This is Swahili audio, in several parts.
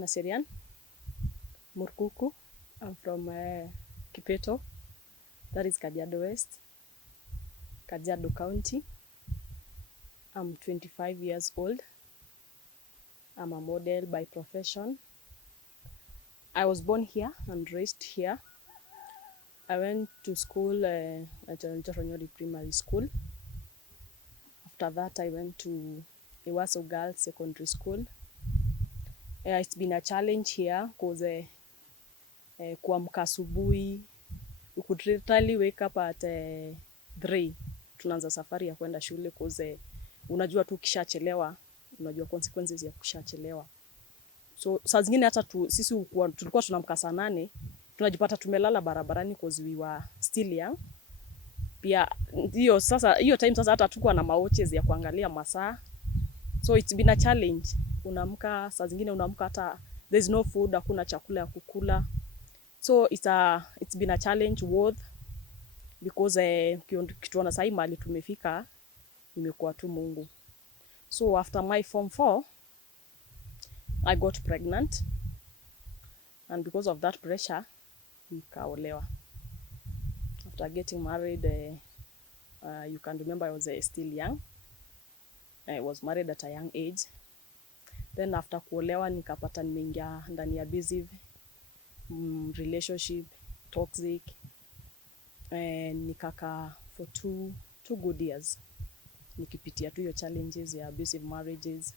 Naserian Murkuku. I'm from Kipeto, that is Kajiado West, Kajiado County. I'm 25 years old. I'm a model by profession. I was born here and raised here. I went to school at Njoronyori Primary School. After that, I went to Ewaso Girls Secondary School. It's been a challenge here because kuamka asubuhi, we could literally wake up at 3. Tunaanza safari ya kwenda shule because unajua tu kishachelewa, unajua consequences ya kushachelewa. So saa zingine hata sisi tulikuwa tunamka saa 8, tunajipata tumelala barabarani because we were still young. Pia hiyo time sasa hata tukua na watches ya kuangalia masaa. So it's been a challenge. Unaamka saa zingine unaamka hata there's no food, hakuna chakula ya kukula. So it's been a challenge worth because kituona sahi mahali tumefika imekuwa tu Mungu. So after my form 4 I got pregnant, and because of that pressure nikaolewa. After getting married, you can remember I was still young. I was married at a young age. Then after kuolewa nikapata nimeingia ndani ya abusive relationship, toxic, and nikaka for two good years nikipitia tu hiyo challenges ya abusive marriages.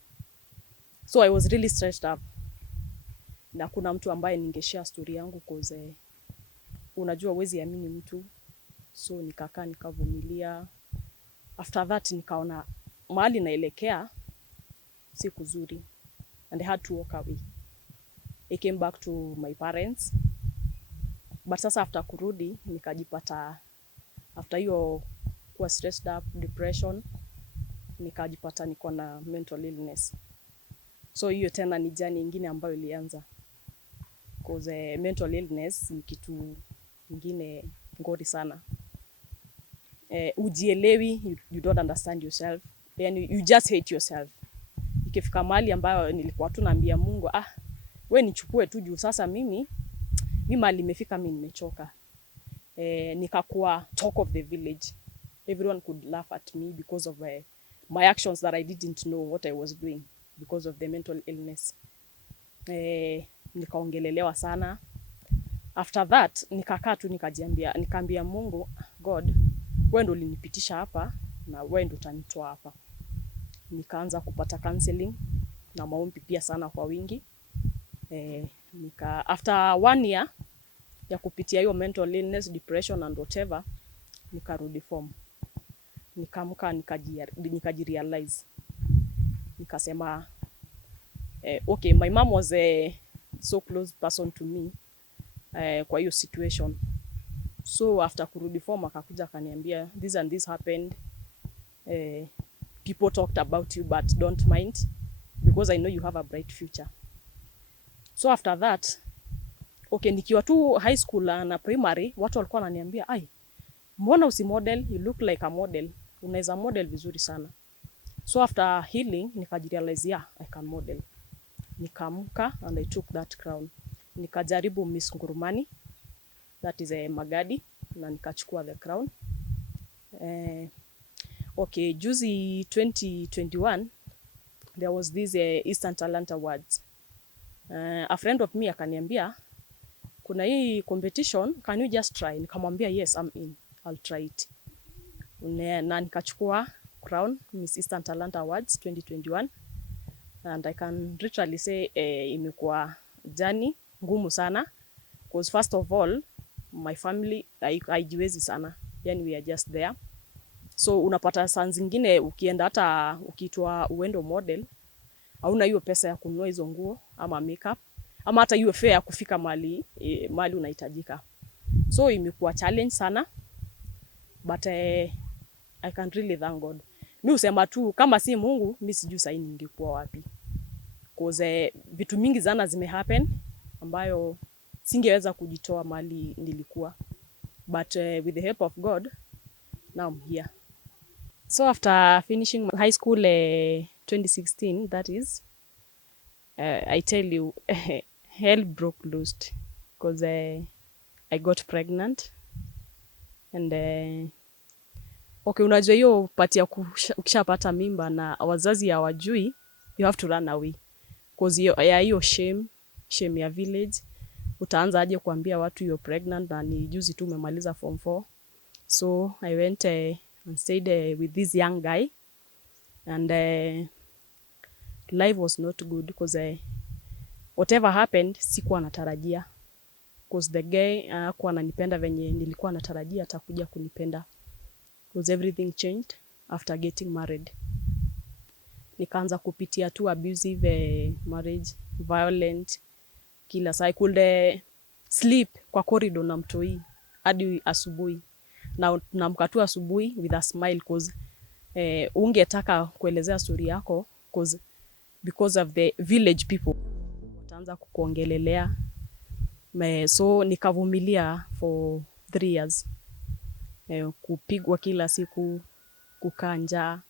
So I was really stressed up. Na kuna mtu ambaye ningeshare story yangu cause unajua huwezi amini mtu. So nikakaa nikavumilia. After that nikaona mahali naelekea si kuzuri, and I had to walk away. I came back to my parents. But sasa after kurudi nikajipata, after hiyo kuwa stressed up, depression, nikajipata niko na mental illness. So hiyo tena ni journey nyingine ambayo ilianza. Because mental illness ni kitu nyingine ngori sana. Ujielewi, you don't understand yourself, and you just hate yourself. Ikifika mahali ambayo nilikuwa tu naambia Mungu, we nichukue tu juu sasa mimi mahali nimefika, mimi nimechoka. Nikakuwa talk of the village. Everyone could laugh at me because of my actions that I didn't know what I was doing because of the mental illness. Nikaongelelewa sana. After that nikakaa tu nikaambia Mungu, God, wewe ndio ulinipitisha hapa na wewe ndio utanitoa hapa. Nikaanza kupata counseling na maombi pia sana kwa wingi. After 1 year ya kupitia hiyo mental illness, depression and whatever, nikarudi form. Nikaamka nikajirealize. Nikasema okay, my mom was a so close person to me kwa hiyo situation. So after kurudi form akakuja akaniambia this and this happened. People talked about you but don't mind because I know you have a bright future. So after that, okay, nikiwa tu high school na primary, watu walikuwa wananiambia, mbona usimodel, you look like a model, unaweza model vizuri sana. So after healing nikajirealize, I can model. Nikaamka and I took that crown. Nikajaribu Miss Ngurumani, that is a Magadi, na nikachukua the crown. Okay, juzi 2021 there was this Eastern Talent Awards. A friend of me akaniambia kuna hii competition, can you just try? Nikamwambia yes, I'm in, I'll try it. Na nikachukua crown Miss Eastern Talent Awards 2021, and I can literally say imekuwa journey ngumu sana because first of all my family haijiwezi sana, yani we are just there. So unapata saa zingine ukienda hata ukiitwa uendo model, hauna hiyo pesa ya kununua hizo nguo ama makeup ama hata hiyo fare ya kufika mahali unahitajika. So imekuwa challenge sana, but I can really thank God. Mimi husema tu kama si Mungu mimi sijui sasa ningekuwa wapi. Because vitu mingi sana zimehappen ambayo singeweza kujitoa mahali nilikuwa. But with the help of God, now I'm here. So after finishing high school 2016, that is, I tell you, hell broke loose because I got pregnant and okay, unajua hiyo pati ya ukishapata mimba na wazazi hawajui, you have to run away because hiyo shame ya village. Utaanza aje kuambia watu you're pregnant na ni juzi tu umemaliza form 4? So I went and stayed with this young guy and life was not good because whatever happened sikuwa natarajia, because the guy hakuwa ananipenda venye nilikuwa natarajia atakuja kunipenda, because everything changed after getting married. Nikaanza kupitia tu abusive marriage, violent, kila saa. I could sleep kwa corridor na mtoi hadi asubuhi, na naamka tu asubuhi with a smile because ungetaka kuelezea story yako because of the village people wataanza kukuongelelea. So nikavumilia for 3 years, kupigwa kila siku, kukaa njaa,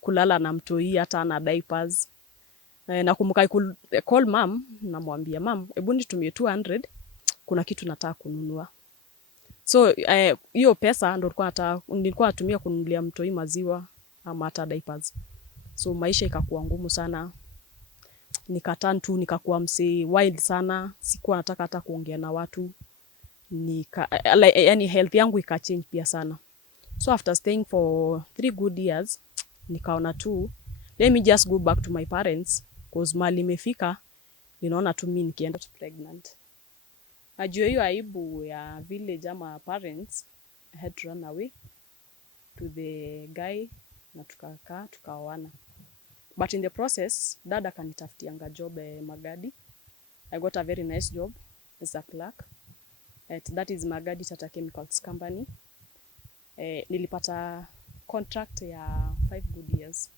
kulala na mtoi hata ana diapers. Nakumbuka I could call mom, namwambia mom, hebu nitumie 200, kuna kitu nataka kununua. So hiyo pesa ndo nilikuwa natumia kununulia mtoi maziwa ama hata diapers. So maisha ikakuwa ngumu sana, nikaturn tu nikakuwa msee wild sana, sikuwa nataka hata kuongea na watu, yani health yangu ikachange pia sana. So after staying for 3 good years, nikaona tu let me just go back to my parents because mali imefika, ninaona tu mimi nikienda pregnant. Najua hiyo aibu ya village ama parents, I had to run away to the guy na tukakaa tukaoana. But in the process, dad akanitafutianga job Magadi. I got a very nice job as a clerk that is Magadi Tata Chemicals Company. Nilipata contract ya 5 good years.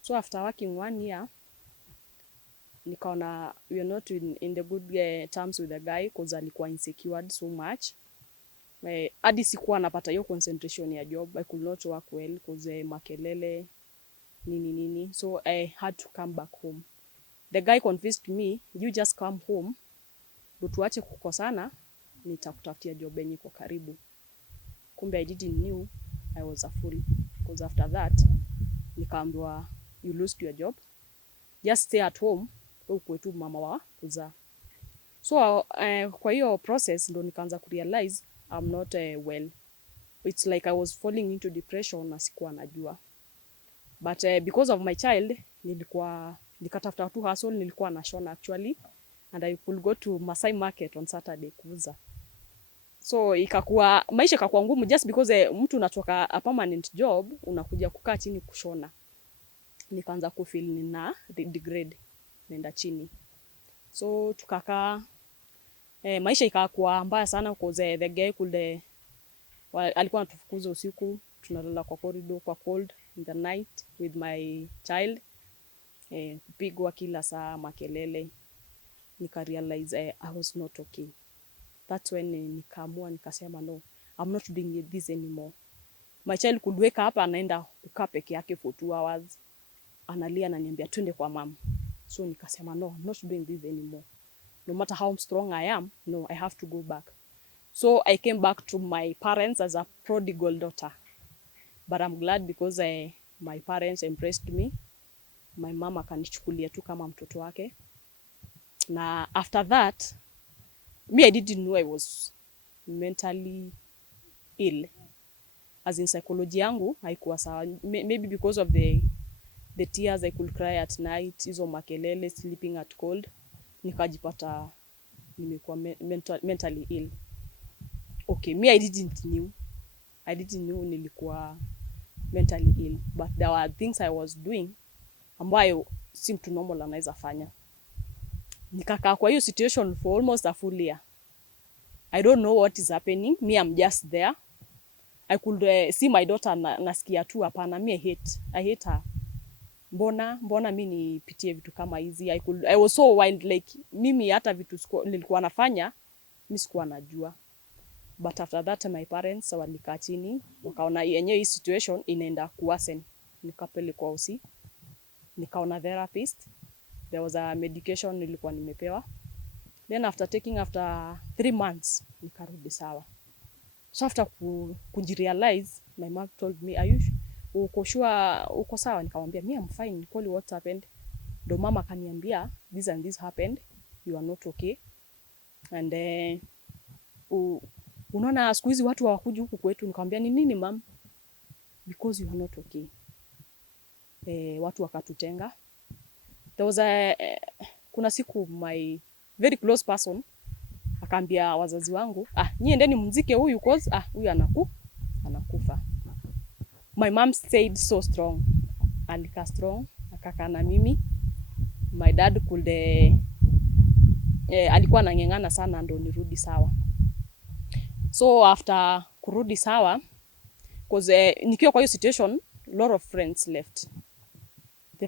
So after working 1 year, nikaona we are not in the good terms with the guy because alikuwa insecured so much. Hadi sikuwa napata hiyo concentration ya job. I could not work well because makelele nini. So I had to come back home. The guy convinced me, you just come home, tuache kukosana, nitakutafutia job yenye iko karibu. Kumbe I didn't knew I was a fool, because after that nikaambiwa you lost your job, just stay at home, ukue tu mama wa kuzaa. So kwa hiyo process ndo nikaanza kurealize I'm not well. It's like I was falling into depression na sikuwa najua. But because of my child, nikatafuta tu hustle, nilikuwa nashona actually, and I could go to Masai Market on Saturday kuuza. So maisha ikakuwa ngumu just because mtu unatoka a permanent job unakuja kukaa chini kushona. Nikaanza kufeel nina degrade, nenda chini. So tukakaa, maisha ikakuwa mbaya sana because the guy alikuwa anatufukuza usiku, tunalala kwa corridor kwa cold in the night with my child, kupigwa kila saa, makelele. Nika realize I was not okay. That's when nikaamua nikasema no, I'm not doing this anymore. My child could wake up, anaenda kukaa peke yake for 2 hours, analia na niambia twende kwa mama. So nikasema no, I'm not doing this anymore. No matter how strong I am, no, I have to go back. So I came back to my parents as a prodigal daughter. But I'm glad because my parents embraced me. My mama akanichukulia tu kama mtoto wake. Na after that, me I didn't know I was mentally ill. As in psychology yangu haikuwa sawa. Maybe because of the tears I could cry at night, hizo makelele, sleeping at cold, nikajipata nimekuwa mentally ill. Okay, me I didn't know nilikuwa mentally ill, but there were things I was doing ambayo si mtu normal anaweza fanya. Nikakaa kwa hiyo situation for almost a full year. I don't know what is happening. Me, I'm just there. I could see my daughter nasikia tu hapana. Me, I hate her. Mbona mimi nipitie vitu kama hizi? I was so wild, like mimi hata vitu nilikuwa nafanya mimi sikuwa najua. But after that my parents walikaa chini, wakaona yenyewe hii situation inaenda kuworsen. Nikapelekwa hosi, nikaona therapist, there was a medication nilikuwa nimepewa. Then after 3 months nikarudi sawa. So after kujirealize, my mom told me, uko sure uko sawa? Nikamwambia me I'm fine, call what happened. Ndo mama akaniambia this and this happened, you are not okay. And unaona siku hizi watu hawakuji huku kwetu. Nikamwambia ni nini mom? Because you are not okay. Watu wakatutenga. There was kuna siku my very close person akaambia wazazi wangu, nyie endeni mzike huyu cause huyu anakufa. My mom stayed so strong. Alika strong, akakaa na mimi. My dad alikuwa anang'eng'ana sana ndo nirudi sawa. So after kurudi sawa, cause nikiwa kwa hiyo situation, a lot of friends left.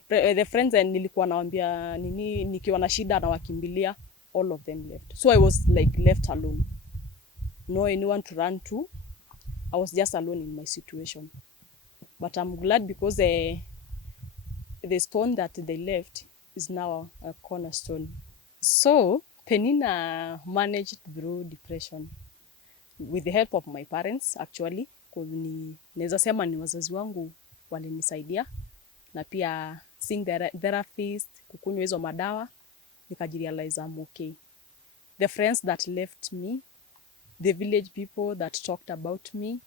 The friends nilikuwa naambia nikiwa na shida na wakimbilia, all of them left. So I was like left alone. No anyone to run to. I was just alone in my situation. But I'm glad because the stone that they left is now a cornerstone. So Penina managed through depression with the help of my parents actually, because naweza sema ni wazazi wangu walinisaidia, na pia seeing the therapist, kukunywa hizo madawa, nikajirealize I'm okay. The friends that left me, the village people that talked about me,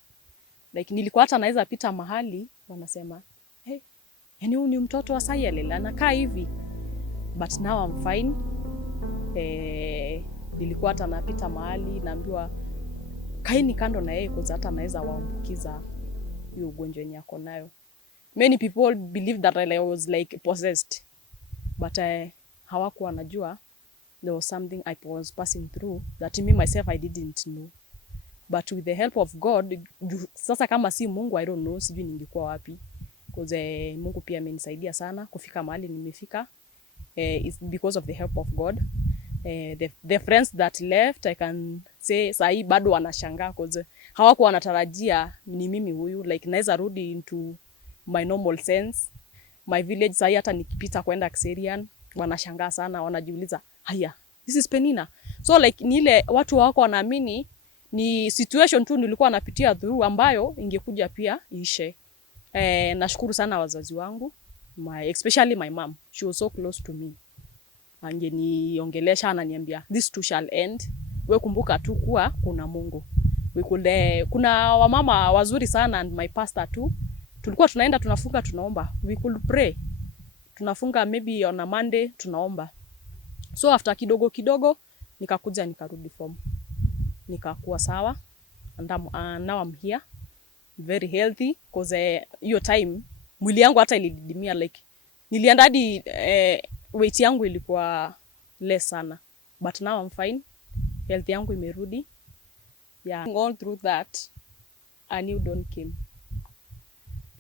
like nilikuwa hata naweza pita mahali wanasema, hey, yani huyu ni mtoto wa Sayalel anakaa hivi, but now I'm fine. Nilikuwa hata napita mahali naambiwa kaeni kando na yeye kwa hata naweza waambukiza hiyo ugonjwa yenye ako nayo. Many people believe that I was like possessed, but hawakuwa wanajua there was something I was passing through that me myself I didn't know. But with the help of God, sasa kama si Mungu I don't know, sijui ningekuwa wapi. Because Mungu pia amenisaidia sana kufika mahali nimefika. It's because of the help of God. The friends that left, I can say sahi bado wanashangaa because hawakuwa wanatarajia ni mimi huyu, like naweza rudi into my normal sense. My village sahi hata nikipita kwenda Kiserian wanashangaa sana, wanajiuliza haya, this is Penina. So like ni ile watu wako wanaamini ni situation tu nilikuwa napitia through ambayo ingekuja pia ishe. Nashukuru sana wazazi wangu, especially my mom. She was so close to me. Angeniongelesha, ananiambia this too shall end. We kumbuka tu kuwa kuna Mungu. Kuna wamama wazuri sana and my pastor too. Tulikuwa tunaenda tunafunga tunaomba. We could pray. Tunafunga maybe on a Monday tunaomba. So after kidogo nikakuja nikarudi form. Nikakuwa sawa. And now I'm here. Very healthy because hiyo time mwili yangu hata ilididimia, like nilienda hadi weight yangu ilikuwa less sana, but now I'm fine. Health yangu imerudi. Yeah, all through that a new dawn came.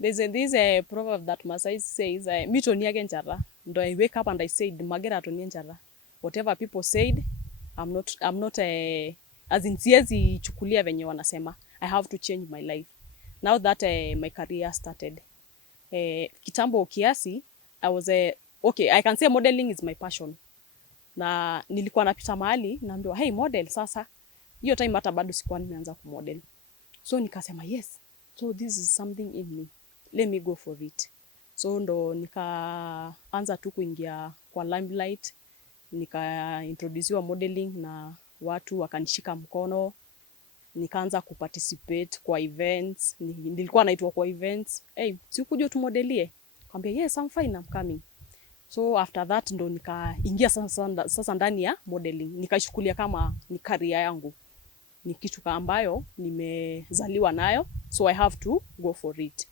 There's a proverb that Masai says, mito niage njara. Ndo I wake up and I said magera to njara. Whatever people said, I'm not as in siezi chukulia venye wanasema. I have to change my life. Now that my career started, kitambo kiasi, I was okay, I can say modeling is my passion. Na nilikuwa napita mahali naambiwa hey model sasa. Hiyo time hata bado sikuwa nimeanza kumodel. So nikasema yes. So this is something in me. Let me go for it. So ndo nikaanza tu kuingia kwa limelight, nikaintroduciwa modeling na watu wakanishika mkono. Nikaanza kuparticipate kwa events. Nilikuwa naitwa kwa events. Hey, si ukuje tumodelie? Nikamwambia yes, I'm fine, I'm coming. So after that ndo nikaingia sasa ndani ya modeling. Nikaichukulia kama ni career yangu. Ni kitu ambayo nimezaliwa nayo. So I have to go for it.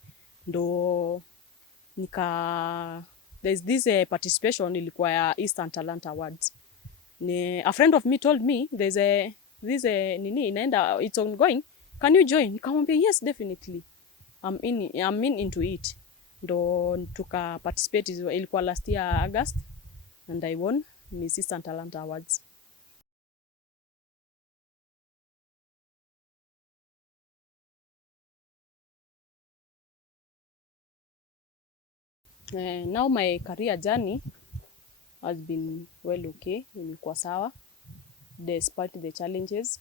Ndo there's this participation ilikuwa ya Eastern Talent Awards. A friend of me told me there's this inaenda, it's ongoing, can you join? Nikamwambia yes, definitely, I'm into it. Ndo tuka participate, ilikuwa last year August, and I won Miss Eastern Talent Awards. Now my career journey, has been well okay, imekuwa sawa despite the challenges.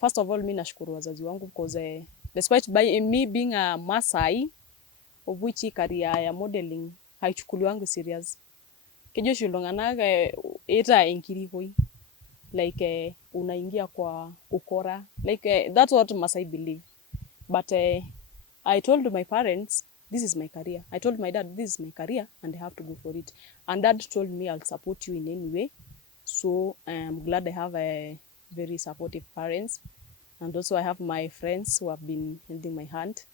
First of all, mi nashukuru wazazi wangu because despite me being a Masai, of which career ya modeling haichukuliwangi serious. Kejo shulonganaga eta enkirikoi. Like unaingia kwa ukora. Like that's what Masai believe. But I told my parents, this is my career. I told my dad, this is my career and I have to go for it. And dad told me, I'll support you in any way. So I'm glad I have a very supportive parents. And also I have my friends who have been holding my hand.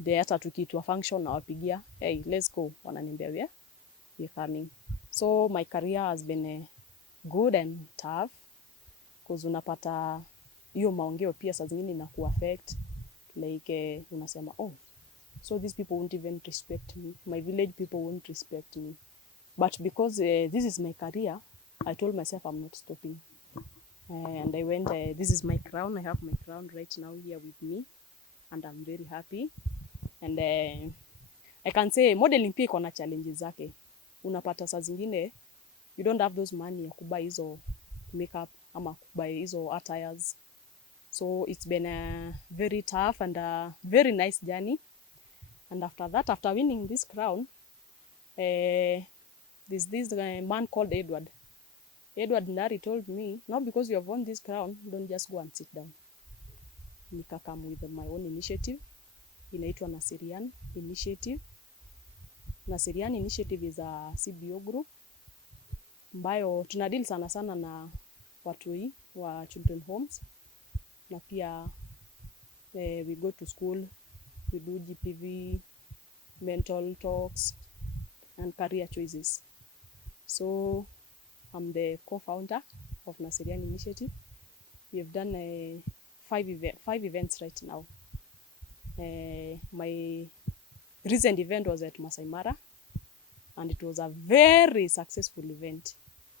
They hata tukiitwa function nawapigia, hey, let's go. Wananiambia we're coming. So my career has been good and tough. Because unapata hiyo maongeo pia saa zingine inakuaffect. Like unasema, oh, so these people won't even respect me. My village people won't respect me. But because this is my career, I told myself I'm not stopping. And I went, this is my crown. I have my crown right now here with me. And I'm very happy. And I can say modeling pia iko na challenges zake. Unapata saa zingine, you don't have those money ya kubuy hizo makeup ama kubuy hizo attires. So it's been a very tough and a very nice journey. And after that, after winning this crown, there's this man called Edward. Edward Ndari told me, now because you have won this crown, don't just go and sit down. Nikakam with my own initiative. Inaitwa Naserian Initiative. Naserian Initiative is a CBO group ambayo tunadeal sana sana na watoi wa children homes. Na pia we go to school, we do GPV, mental talks, and career choices. So I'm the co-founder of Naserian Initiative. We have done 5 events right now. My recent event was at Masai Mara, and it was a very successful event.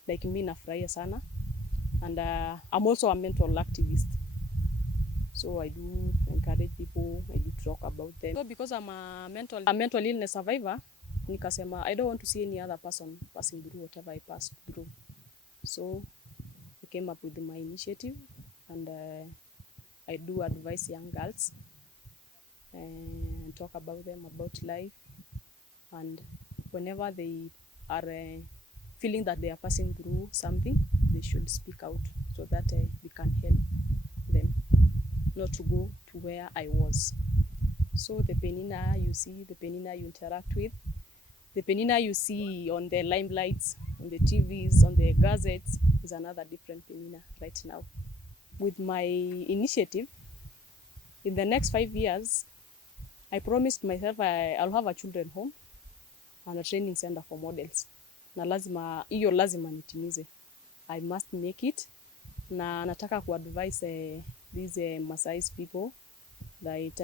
Like me nafurahia sana. And I'm also a mental activist. So I do encourage people, I do talk about them. So because I'm a mental illness survivor, nikasema I don't want to see any other person passing through whatever I passed through. So I came up with my initiative, and I do advise young girls and talk about them, about life. And whenever they are feeling that they are passing through something, they should speak out so that we can help them not to go to where I was. So the Penina you see, the Penina you interact with, the Penina you see on the limelights, on the TVs, on the gazettes, is another different Penina right now. With my initiative, in the next 5 years, I promised myself I'll have a children home and a training center for models. Na lazima, iyo lazima nitimize. I must make it. Na nataka kuadvise these Masai's people that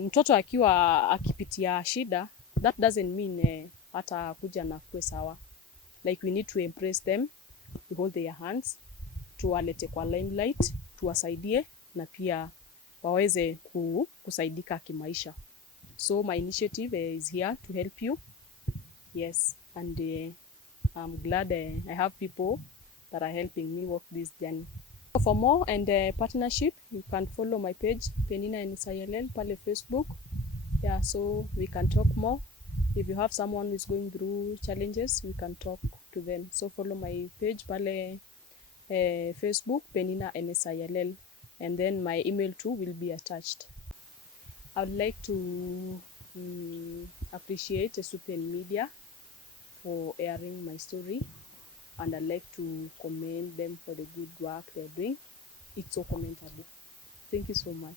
mtoto akiwa akipitia shida, that doesn't mean hata kuja na kuwe sawa. Like we need to embrace them, to hold their hands, tuwalete kwa limelight, tuwasaidie na pia waweze kusaidika kimaisha. So my initiative is here to help you. Yes, and I'm glad I have people that are helping me walk this journey. For more and partnership, you can follow my page, Penina NSILL, pale Facebook. Yeah, so we can talk more. If you have someone who is going through challenges, we can talk to them. So follow my page, pale Facebook, Penina NSILL, and then my email too will be attached. I would like to appreciate Supen Media for airing my story, and I'd like to commend them for the good work they're doing. It's so commentable. Thank you so much.